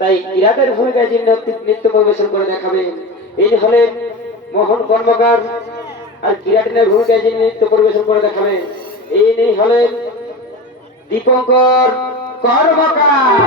তাই কিরাতের ভূমিকায় যিনি নৃত্য পরিবেশন করে দেখাবেন ইনি হলেন মোহন কর্মকার। আর কিরাটিনের ভূমিকায় যিনি নৃত্য পরিবেশন করে দেখাবেন ইনি হলেন দীপঙ্কর কর্মকার।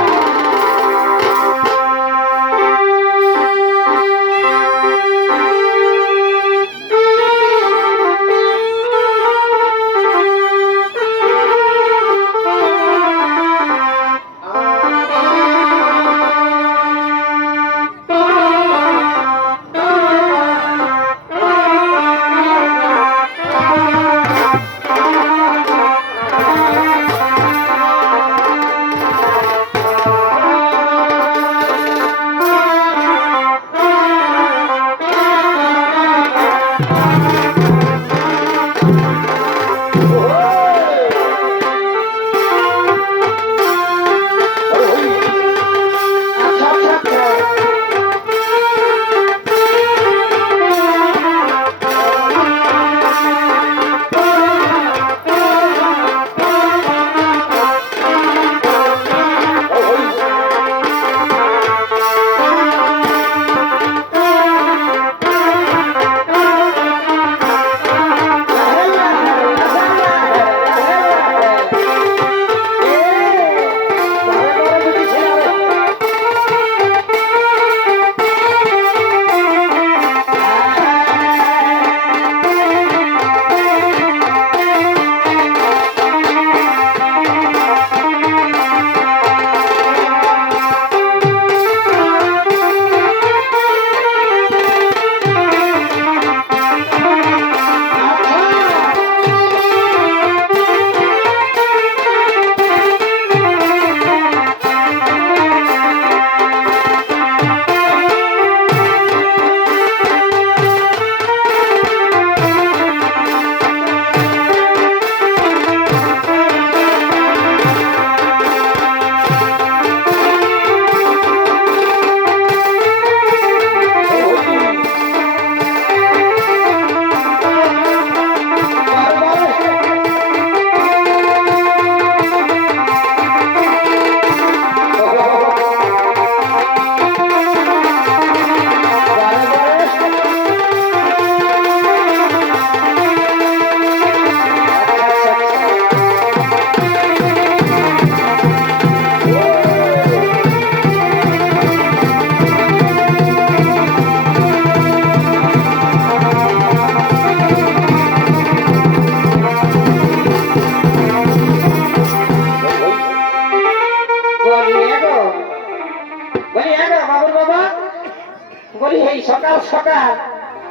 সকাল সকাল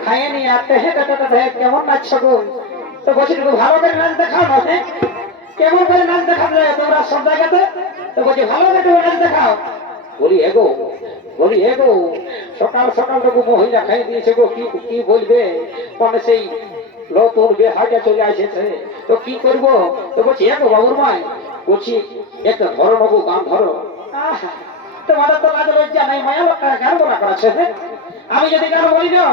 খাইয়ে নিয়ে আসতে কেমন নাচ তো বলছি ভালো করে নাচ দেখাও না কেমন করে নাচ দেখাতে তোমরা সব জায়গাতে তো বলছি ভালো করে নাচ দেখাও। বলি এগো সকাল সকাল তো মহিলা খাইয়ে দিয়েছে গো কি কি বলবে মানে সেই নতুন বেহাটা চলে আসেছে তো কি করবো তো বলছি এগো বাবুর মাই বলছি একটা ধরো নেবো গান ধরো। তোমাদের তো লাজ লজ্জা নাই মায়া লোকটা গান বলা করেছে আমি যদি গান বলি না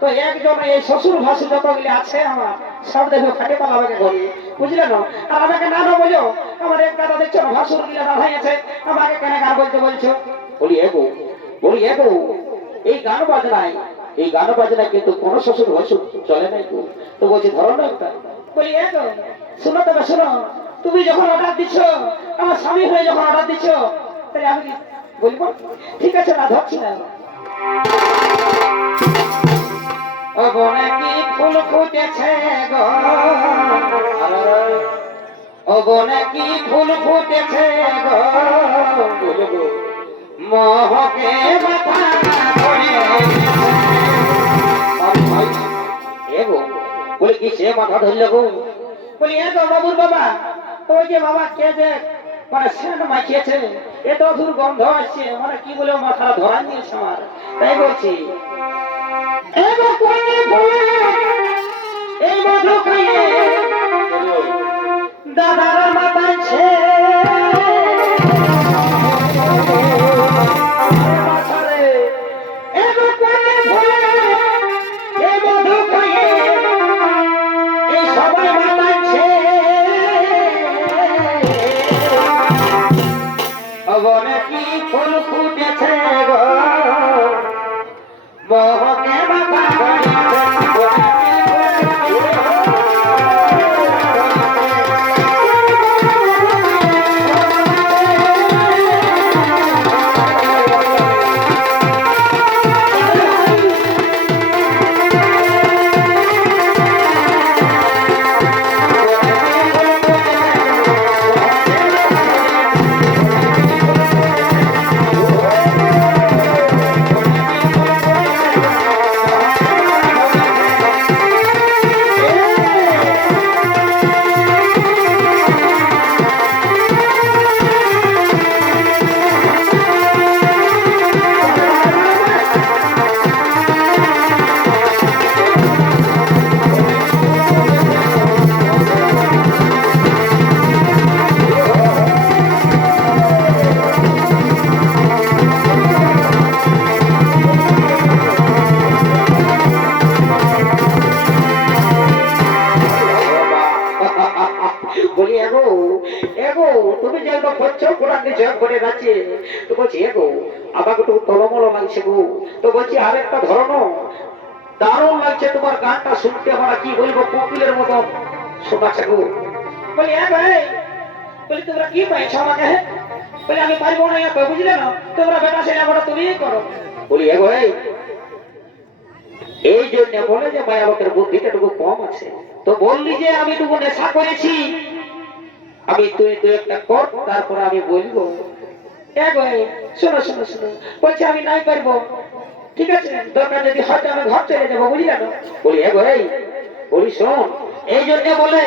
তো একজন এই শ্বশুর ভাসু যতগুলি আছে আমার সব দেখো খাটে পালাবাকে বলি বুঝলে না। আর আমাকে না বলো আমার এক দাদা দেখছো না ভাসুর গিলা দাদা আছে আমাকে কেন গান বলতে বলছো। বলি এগো এই গান বাজনায় কিন্তু কোনো শ্বশুর ভাসু চলে নাই তো তো বলছি ধরো না একটা। বলি এগো শুনো তবে শুনো তুমি যখন অর্ডার দিচ্ছ আমার স্বামী হয়ে যখন অর্ডার দিচ্ছ তাহলে আমি বলবো ঠিক আছে না ধরছি না। ও বনে কি ফুল ফুটেছে গো ও বনে কি ফুল ফুটেছে গো মোহকে মাথা ধরে এগো বলে কি সে মাথা ধরলে গো। বলি এগো বাবুর বাবা ওই যে বাবা কে যে মানে সেন্ট মাখিয়েছে এত দুর্গন্ধ আসছে মানে কি বলে মাথা ধরা নিয়েছে আমার তাই বলছি এই মধু দাদার মাথায় ছে বনে কি ফুল ফুটেছে গো বহকে বাবা বলি এগো এগো তুমি যে একদম করছো কোরআন জয় করে যাচ্ছে তো বলছি এগো আমাকে একটু তলমল লাগছে গো তো বলছি আরেকটা ধরনো দারুণ লাগছে তোমার গানটা শুনতে আমরা কি বলবো কোকিলের মতো শোনাচ্ছে গো বলি ভাই বলি তোমরা কি পাইছো আমাকে বলি আমি পারবো না বুঝলে না তোমরা বেটা ছেলে আমরা তুমিই করো বলি এগো এই জন্য বলে যে মায়াবকের বুদ্ধিটা একটু কম আছে তো বললি যে আমি একটু নেশা করেছি আমি তুই একটা কর তারপরে আমি বলবো শোনো শোনো শোনো বলছি আমি নাই পারবো ঠিক আছে দরকার যদি হয়তো আমি ঘর চলে যাবো বুঝলে না বলি বলি শোন এই জন্য বলে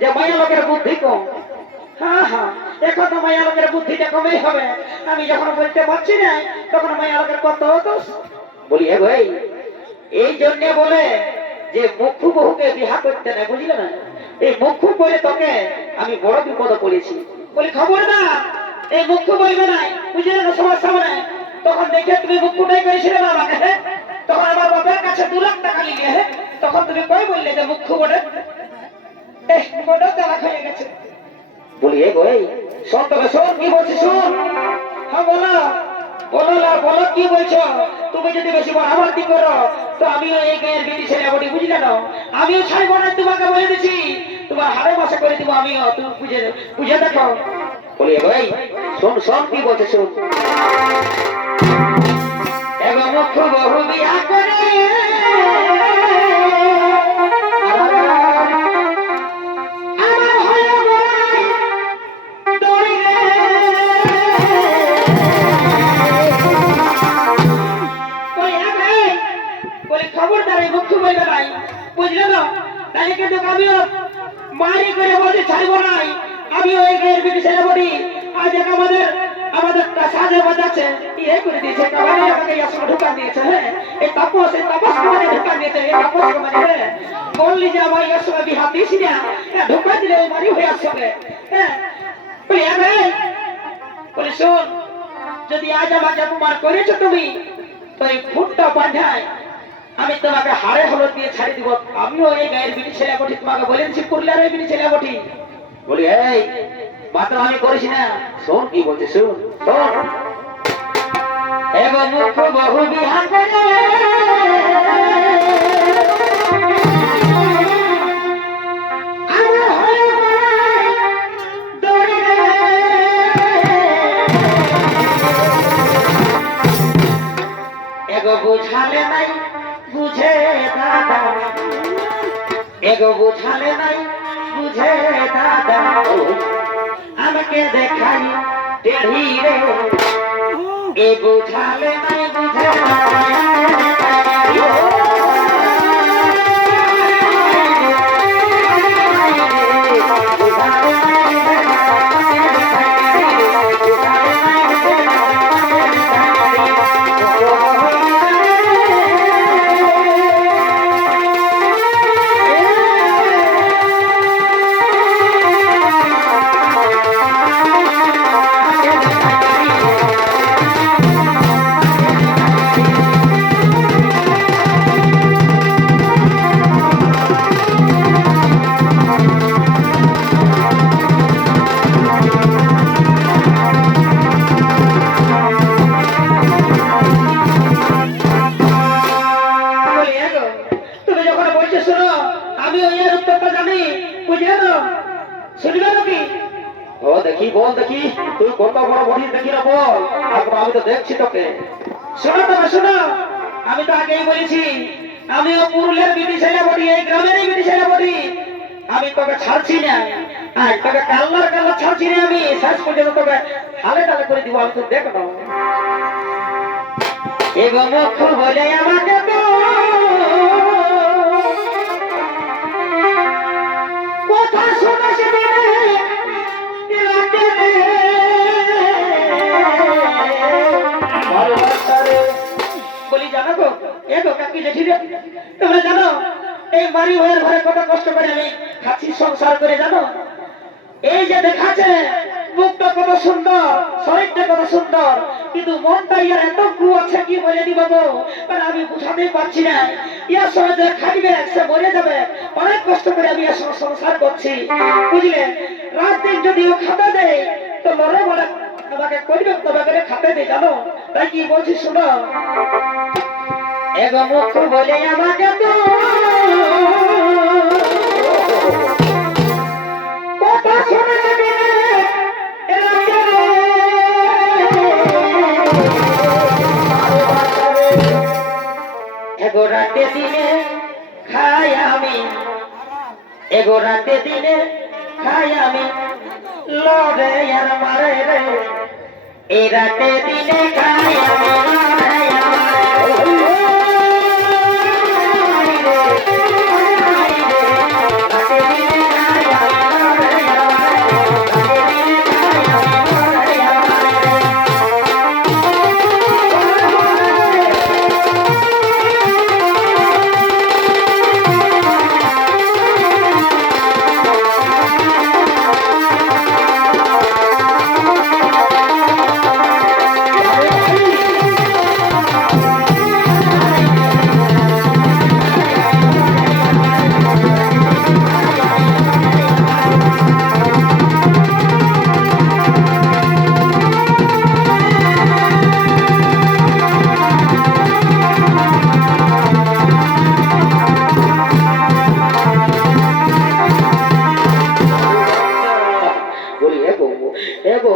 যে মায়া লোকের বুদ্ধি কম হ্যাঁ হ্যাঁ এখন তো মায়া লোকের বুদ্ধিটা কমেই হবে আমি যখন বলতে পারছি না তখন মায়া লোকের কত দোষ বলি এই জন্য বলে যে মুখ্য বহুকে বিহা করতে না বুঝলে না এই মুখ্য করে তোকে আমি বড় বিপদে পড়েছি বলি খবর না এই মুখ্য বলবে নাই বুঝলে না সবার সামনে তখন দেখে তুমি মুখ্যটাই করেছিলে না আমাকে তখন আমার বাবার কাছে 2 লাখ টাকা নিয়ে তখন তুমি কই বললে যে মুখ্য বড় বড় চালাক হয়ে গেছে বলি শোন তবে শোন কি বলছিস শোন হ্যাঁ বলো বলো কি বলছো তুমি যদি বেশি বাড়াবাড়ি করো তো আমিও এই গায়ের বেটি ছেলে বটি বুঝলে না আমিও ছাড়বো না তোমাকে বলে দিচ্ছি তোমার হারে মাসে করে দিব আমিও তুমি বুঝে দেখো বলি শোন শোন কি বলছে শোন এবং মুখ্য বহু বিয়া করে বুঝলে না তাই কিন্তু আমিও মারি করে বলতে ছাড়বো নাই আমিও এই গায়ের বেটি ছেলে বটি আজ আমাদের সাজে বাজাচ্ছে ইয়ে করে দিয়েছে কাবারে আমাকে ইয়াসুকে ঢুকা দিয়েছে হ্যাঁ এই তাপস মানে ঢুকা দিয়েছে এই তাপস মানে বললি যে আমার ইয়াসুকে বিহা দিস না ঢুকা দিলে ওই মারি হয়ে আসবে হ্যাঁ বলি শোন যদি আজ আমাকে অপমান করেছো তুমি তো এই ফুটটা বাঁধায় আমি তোমাকে হারে হলো দিয়ে ছাড়ি দিব আমিও এই গায়ের বিনি ছেলে বটি তোমাকে বলে দিচ্ছি পুরুলিয়ার এই বিনি ছেলে বটি বলি মাত্র আমি করিস না শোন কি বলছে শোন শোন এবং মুখ্য বহু বিহা করে বুঝালে নাই বুঝে দাদা বুঝালে নাই বুঝে দাদা আমাকে দেখাই টেढ़ी রে এ বুঝালে নাই বুঝে জানি, বুঝলে না? শুনবে নাকি? ও দেখি, বল দেখি, তুই কত বড় বডি দেখি না বল। আমি তো দেখছি তোকে। শোনো তবে শোনো, আমি তো আগেই বলেছি, আমিও পুরুলিয়ার বিটি ছেলে বডি, এই গ্রামেরই বিটি ছেলে বডি। আমি তোকে ছাড়ছি না, আর তোকে কাল্লার কাল্লা ছাড়ছি না। আমি শেষ পর্যন্ত তোকে হালে টালে করে দিব। আমি তো দেখবো এবং মুখ বলে আমাকে তো কথা শোনাস বলি, জানো গো এ গো কাকি জেঠি রে, তোমরা জানো এই বাড়ি হয়ে ঘরে কত কষ্ট করে আমি খাচ্ছি, সংসার করে, জানো? এই যে দেখাচ্ছে মুখটা কত সুন্দর, শরীরটা কত সুন্দর, কিন্তু মনটা ইয়ার এত কু আছে কি বলে দিব গো, মানে আমি বুঝাতেই পারছি না। ইয়ার সঙ্গে যে খাইবে সে মরে যাবে, অনেক কষ্ট করে আমি এর সঙ্গে সংসার করছি, বুঝলে? রাত দিন যদি ও খাতে দেয় তো লড়ে বলে আমাকে করবে, তবে করে খাতে দেয়, জানো? তাই কি বলছি শোনো, এগো মুখ বলে আমাকে তো কথা শোনা এগোরাতে দিনে খাই আমি, এগোরাতে দিনে খাই আমি, লড়ে আর মারে রে, এই রাতে দিনে খাই আমি, লড়ে আর মারে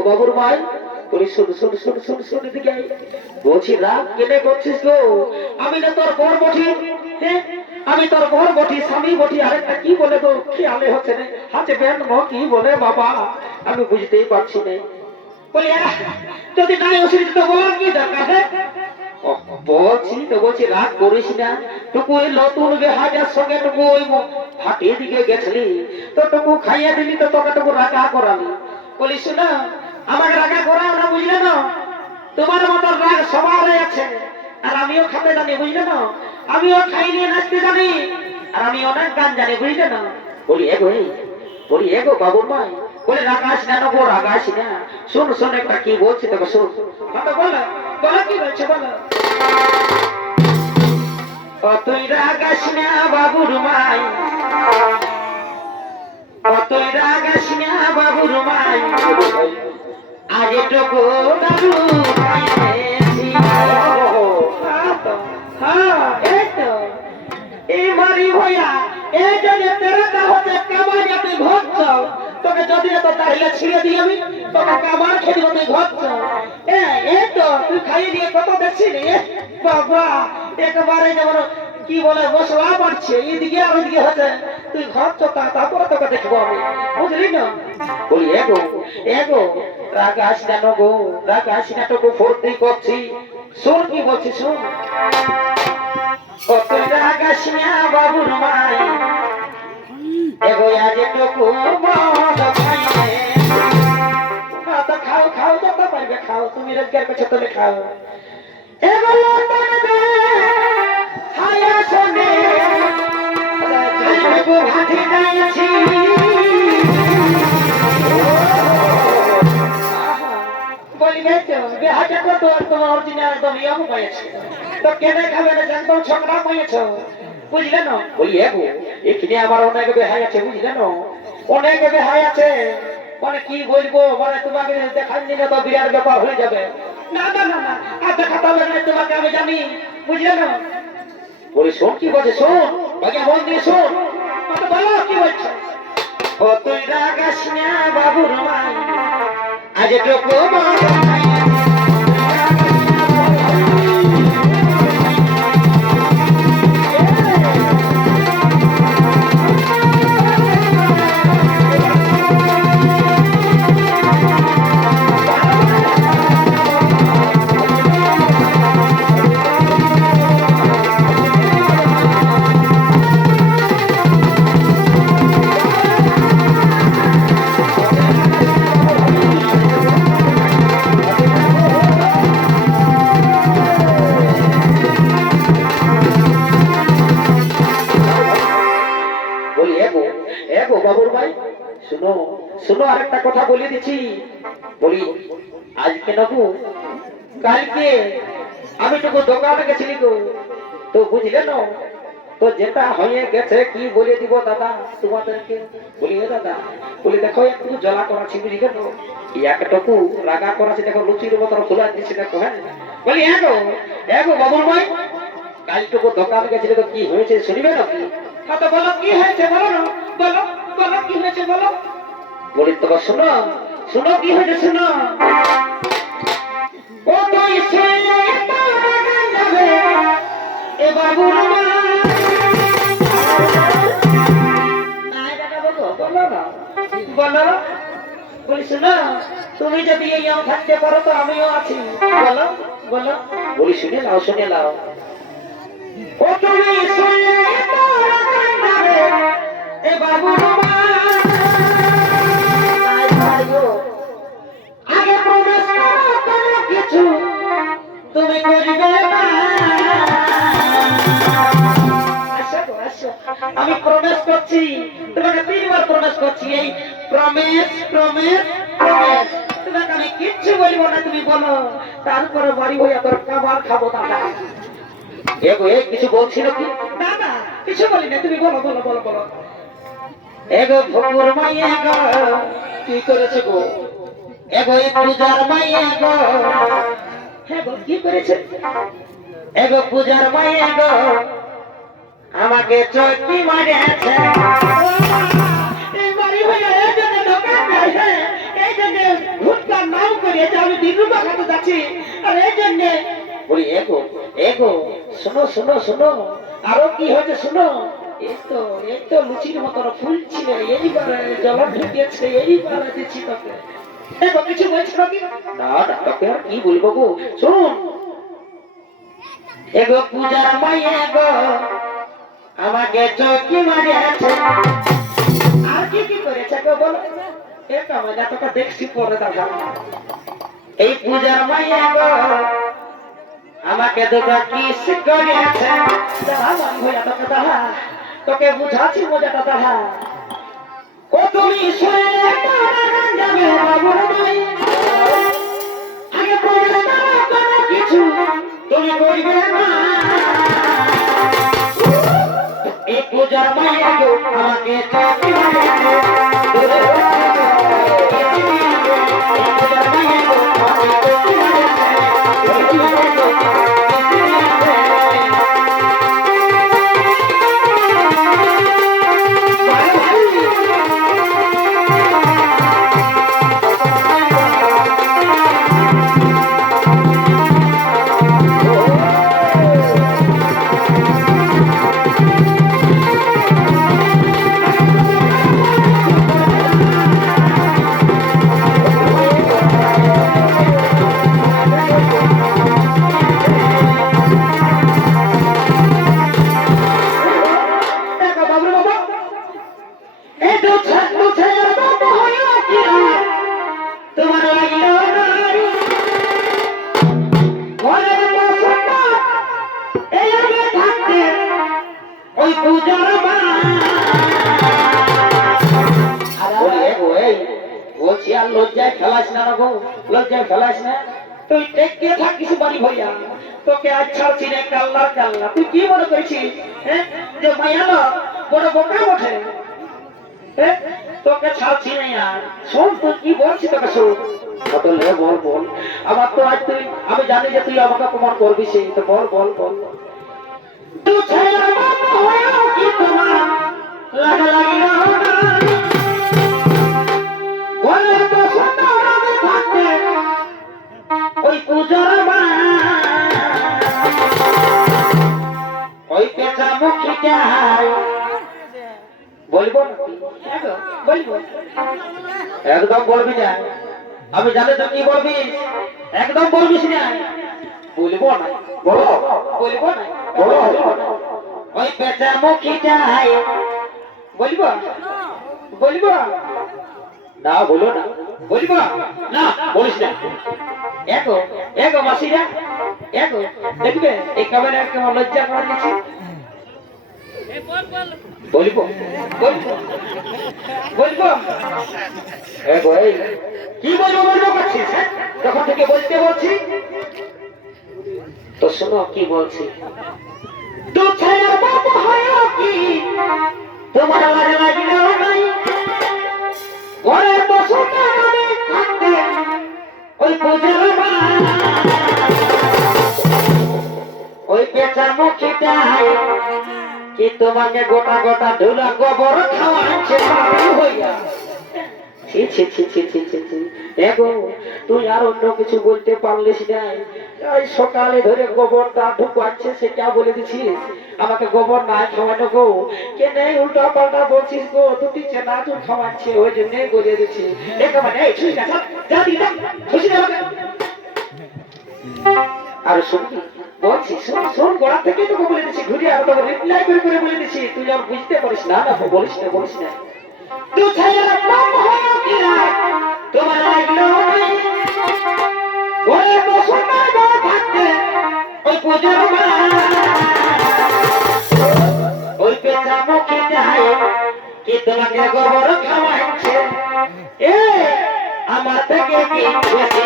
বাবুর ভাই বলি, শুন শুন শুন শুন শুন দিকে বলছি, রাগ কেনে করছিস গো? আমি না তোর বর বটি, হ্যাঁ আমি তোর বর বটি, স্বামী বটি, আরেকটা কি বলে গো খেয়ালে হচ্ছে না, হাতে ব্যান কি বলে বাবা, আমি বুঝতেই পারছি না। বলি যদি নাই অসুবিধা তো বলার কি দরকার? হ্যাঁ বলছি তো, বলছি রাগ করিস না, টুকু ওই নতুন বেহাজার সঙ্গে টুকু ওই হাটের দিকে গেছিলি তো টুকু খাইয়ে দিলি তো তোকে টুকু রাগা করালি। বলিস না আমাকে রাগা করাও না, বুঝলে না? তোমার মতো রাগ সবার আছে, আর আমিও খাতে জানি, বুঝলে না? আমিও খাই নিয়ে নাচতে জানি, আর আমি অনেক গান জানি, বুঝলে না? বলি এগো, বলি এগো বাবুর মাই, বলে রাগাস না গো, রাগাস না, শুন শুন একটা কি বলছি তোকে, শুন। বলো বলো কি বলছে বলো। তুই রাগাস না বাবুর মাই, তুই রাগাস না বাবুর মাই, আজ টুকু দাদু খাইয়েছি, এই মারি ভয়া এই যে তেরাটা হতে কামার তুই ঘটছ, তোকে যদি তো তাহলে ছিঁড়ে দিই আমি, তোকে কামার খেয়ে দিব, তুই ঘটছ। এই তো তুই খাইয়ে দিয়ে কত দেখছি রে বাবা, একেবারে যেমন কি বলে মশলা বাড়ছে, এদিকে আর ওইদিকে হচ্ছে, তুই ঘটছ, তারপরে তোকে দেখবো আমি, বুঝলি না? বলি এগো এগো রাগাস না গো, রাগাস না টুকু ফুর্তি করছি, শোন কি বলছি শোন। তুই রাগাস না বাবুর মাই, এগো আজ টুকু মদ খাইয়ে, তো খাও খাও যত পারবে খাও, তুমি রোজগার করছো তুমি খাও। এগো লন্ডন দে ছায়া শোনে, ছাইবো হাতে যাইছি, বলিবে তো বেহাটা কত তোমার অরিজিনাল একদম ইয়ং হয়েছে, তো কেনে খাবে না একদম ছোকরা হয়েছে, বুঝলে না? বলি এগো এখানে আমার অনেক বেহাই আছে, বুঝলে না? অনেক বেহাই আছে, মানে কি বলবো, মানে তোমাকে দেখান দিলে তো বিরাট ব্যাপার হয়ে যাবে। না না না না, আর দেখাতে হবে না তোমাকে, আমি জানি, বুঝলে না? বলি শোন কি বলছে, শোন বাকি মন দিয়ে শোন। কত বলো কি বলছো? ও তুই রাগাস না বাবুর মাই, আজ টুকু মাই বাবুর ভাই শুনো শুনো, আরেকটা কথা বলে দিচ্ছি। বলি আজকে নবু কালকে আমি তোকে দোকানে গেছিলি গো, তো বুঝলে না, তো যেটা হয়ে গেছে কি বলে দিব দাদা তোমাদেরকে। বলি দাদা, বলি দেখো একটু জ্বলা করাছি বুঝলে তো, একটুকু রাগা করাছি, দেখো লুচির মতন খোলা দিচ্ছি দেখো। হ্যাঁ বলি এগো বাবুর ভাই, কালটুকু দোকানে গেছিলে তো কি হয়েছে শুনিবে নাকি? তো বলো কি হয়েছে বলো না, বলো বলো কি হয়েছে বলো। বলি তো শোনো শোনো কি হয়েছে শোনো। ও তুই এ বাবুর বলো না বলো। বলি শোনো, তুমি যদি এই থাকতে পারো তো আমিও আছি, বলো বলো। বলি শুনে নাও শুনে নাও। ও তুমি এ বাবু আগে প্রবেশ করো কিছু তুমি করিবে না। আমি প্রবেশ করছি, তোমাকে 3 বার প্রবেশ করছি। এই প্রমেশ প্রমেশ প্রমেশ, তোমাকে আমি কিচ্ছু বলবো না, তুমি বলো। তারপরে বাড়ি হইয়া তোর খাবার খাবো দাদা। এগো কিছু বলছি নাকি? না না কিছু বলি না, তুমি বলো বলো বলো বলো। এগো ভোর মাইয়া গো কি করেছে গো? এগো এই পূজার মাইয়া গো, হ্যাঁ গো কি করেছে? এগো পূজার মাইয়া গো আমাকে চোখি মারেছে। এই বাড়ি হইয়া এই জন্য দোকান নাই, হ্যাঁ এই জন্য ভুট্টার নাম করিয়েছে, আমি দিলুবা খাতে যাচ্ছি আর এই জন্য। বলি এগো শোনো শোনো শোনো, আরো কি হয়েছে শোনো। এই তো লুচির মতন ফুল ছিল, এইবার জল ঢুকিয়েছে, এইবার দিচ্ছি তোকে। এগো কিছু বলছো নাকি? না না তোকে আর কি বলবো গো, শুনুন। এগো পূজার মাইয়া গো আমাকে চৌকি মারিয়েছে। আর কি কি করেছে গো বলো? এটা মজা তোকে দেখছি পরে দাদা। এই পূজার মাইয়া গো আমাকে দুটো কিস করেছে। দাদা বাড়ি হইয়া তোকে দাদা, তোকে বুঝাচ্ছি মজাটা দাদা। ও তুমি শুনে যাবে বাবুর ভাই, আগে প্রবেশ করো কিছু তুমি করবে না। এই পূজার মাইয়া গো আমাকে চৌকি মারিয়েছে। পূজার মাইয়া গো আমাকে চৌকি মারিয়েছে। লজ্জায় ফেলাস না গো, লজ্জায় ফেলাস না। তুই টেকে থাকিস বাড়ি হইয়া, তোকে আজ ছাড়ছি না কাল্লার কাল্লা। তুই কি মনে করেছিস হ্যাঁ যে মাইয়া না বড় বোকা ওঠে? তোকে ছাড়ছি না। আর শোন তুই কি বলছি তোকে শোন। বল বল আমার তো আজ তুই, আমি জানি যে তুই আমাকে প্রমাণ করবি, সেই তো বল বল বল। লাগা লাগিল ঘরে বসে দাঁড়াবে থাকতে ওই পুজোর মা ওই পেঁচা মুখিটাই বলবো বলবো একদম বলবি না আমি জানি তো কি বলবি একদম বলবিস না বলবো না বলো বলবো না বলো ওই পেঁচা মুখিটাই বলবো বলবো না বলো না বলবো না বলিস না এগো এগো মাসিরা এগো দেখবে এই ক্যামেরা কেমন লজ্জা করে দিচ্ছি বলবো বলবো বলবো এগো এই কি বলবো বলবো করছিস যখন থেকে বলতে বলছি তো শোনো কি বলছি দু ছায়া বাবু হয় কি তোমার লাগে লাগিলেও নাই ঘরে বসে আমি থাকতে ওই পুজোর মা ওই পেঁচা মুখিটাই কি তোমাকে গোটা গোটা ধুলা গোবর খাওয়াচ্ছে হইয়া ছি ছি ছি ছি ছি ছি ছি এগো তুই আর অন্য কিছু বলতে পারলিস না ওই সকালে ধরে গোবরটা ঢুকাচ্ছে সেটা বলে দিছিস আমাকে গোবর নাই খাওয়ানো গো কে নেই উল্টা পাল্টা বলছিস গো দুটি চেনা তুই খাওয়াচ্ছে ওই জন্য বলে দিচ্ছি একেবারে এই ঠিক আছে যা দিই না খুশি না আর শুনবি বলছি শোন শোন গোড়া থেকে তোকে বলে দিচ্ছি ঘুরে আর তোকে রিপ্লাই করে করে বলে দিচ্ছি তুই আর বুঝতে পারিস না না বলিস না বলিস না তুই ছাইরা বাপ হলো কি না তোমার লাগলো ঘরে বসে না থাকতে ওই পুজোর মা ওই পেঁচা মুখে যাই কি তোমাকে গোবর খাওয়াচ্ছে এ আমার থেকে কি বেশি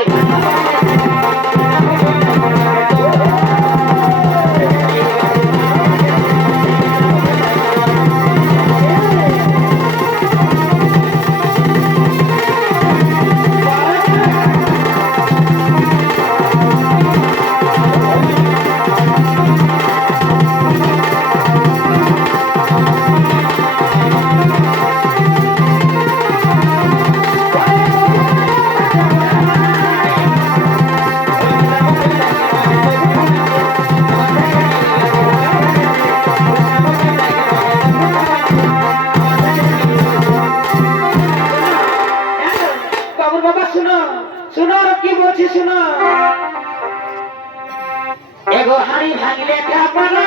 এগো হাড়ি ভাঙলে কাপড়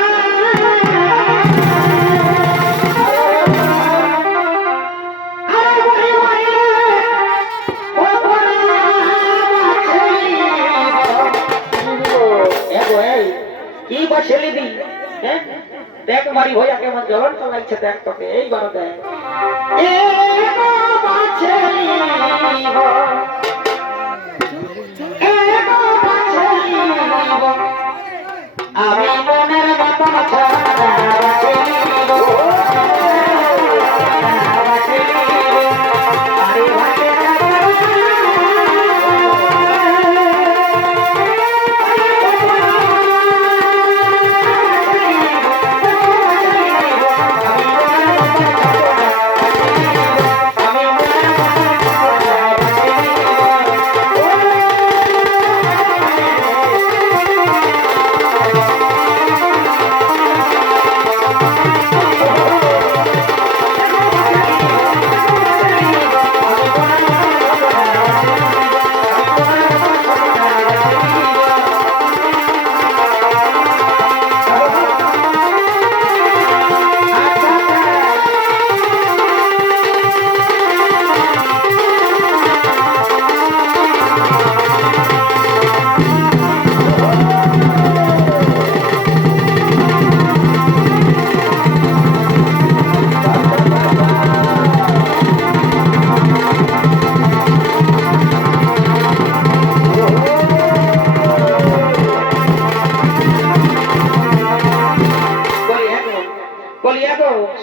কি বসেলি দি দেখ মারি হইয়া কেমন জ্বলন চালাইছে দেখ তোকে এইবার দেখ আমি মনের মতন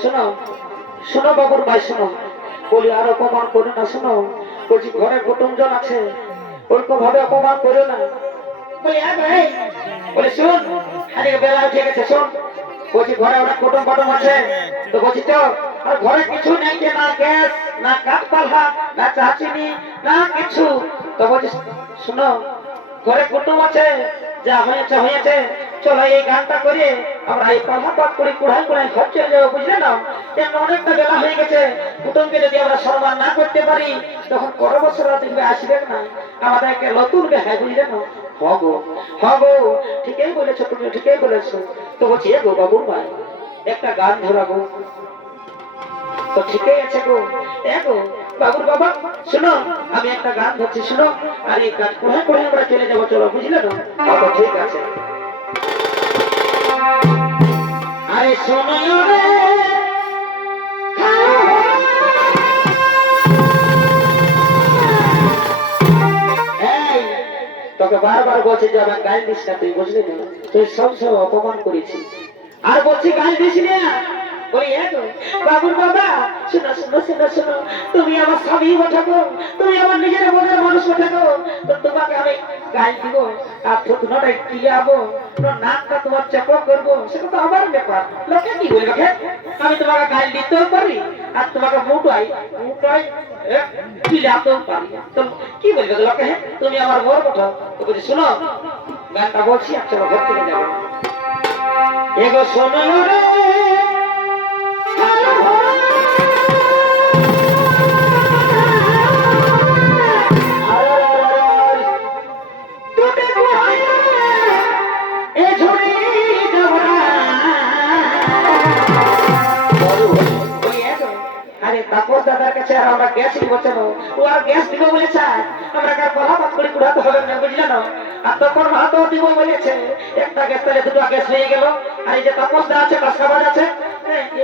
শোনো শোনো বাবুর ভাই শোনো বলি আর অপমান করো না শোনো বলছি ঘরে কুটুমজন আছে ওরকম ভাবে অপমান করো না বলি ভাই বলে শোন আজকে বেলা উঠে গেছে শোন বলছি ঘরে অনেক কুটুম পাটুম আছে তো বলছি তো আর ঘরে কিছু নেই, যে না গ্যাস, না কাঠ পাল্লা, না চা চিনি, না কিছু। তো বলছি শুনো, ঘরে কুটুম আছে, যা হয়েছে হয়েছে, চলো এই গানটা করে আমরা এই পাল্লা পাত করে কুড়াই কুড়াই ঘর চলে যাবো, বুঝলে না? এমন অনেকটা বেলা হয়ে গেছে, কুটুমকে যদি আমরা সম্মান না করতে পারি, তখন পরের বছর দেখবে আসবে না, আমাদেরকে নতুন দেখায়, বুঝলে না? হগো হগো, ঠিকই বলেছো, তুমি ঠিকই বলেছো। তো বলছি এ গো বাবুর ভাই, একটা গান ধরাবো। তো ঠিকই আছে গো, গো বাবুর বাবা, শোনো আমি একটা গান ধরছি, শোনো, আর এই গান পড়ে পড়ে আমরা চলে যাবো, চলো, বুঝলে না? তো ঠিক আছে। আরে শোনো রে, এই, তোকে বারবার বলছি যে আমার গান দিস না, তুই বুঝলি না? তুই সব সব অপমান করেছি, আর বলছি গান দিস না। বলি বাবুর বাবা, শোনো শোনো শোনো শোনো, তুমি আমার স্বামী ওঠাবো, তুমি আমার নিজের মনের মানুষ ওঠাবো, তো তোমাকে আমি গাল দিব, আর থুতনোটা কিয়াবো, নাকটা তোমার চাপা করবো, সেটা তো আমার ব্যাপার। লোকে কি বলবে? আমি তোমাকে গাল দিতেও পারি, আর তোমাকে মুটাই মুটাই কিলাতেও পারি, তো কি বলবে লোকে? তুমি আমার বর ওঠাও। তো বলছি শোনো, গানটা বলছি, আর চলো ঘর থেকে যাবো। এগো শোনো রে, তাপস দাদার কাছে আর আমরা গ্যাস নিব, চলো, ও আর গ্যাস দিব বলেছে, আমরা কার কলা পাত করে কুড়াতে হবে না, বুঝলে না? আর তখন ভাতও দিব বলেছে, একটা গ্যাস তাহলে দুটো গ্যাস হয়ে গেল। আর এই যে তাপস দা আছে, কাঁচকাবাজ আছে,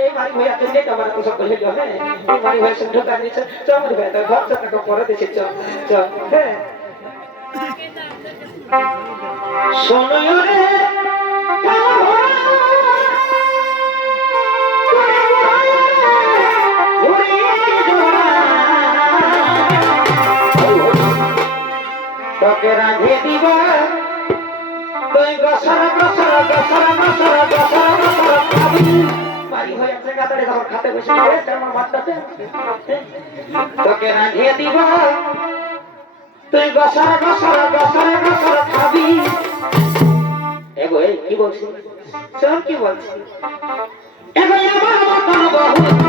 এই বাড়ি হয়ে আছে, আমার তো সব করে গেল, হ্যাঁ, এই বাড়ি হয়ে শুধু ঢুকা দিয়েছে, চল ভাই, তোর ঘর টাকা পরে দিয়েছে, চল চল, হ্যাঁ। শোনো রে, তোকে রাঁধিয়ে দিব, তুই গসর গসর গসর গসর গসর গসর খাবি। বাড়ি হয়ে আছে গাতারে, তখন খাতে বসে পড়েছে আমার ভাতটাতে। তোকে রাঁধিয়ে দিব, তুই গসর গসর গসর গসর খাবি। এগো এই কি বলছি, শোন কি বলছি, এগো আমার মতন বহু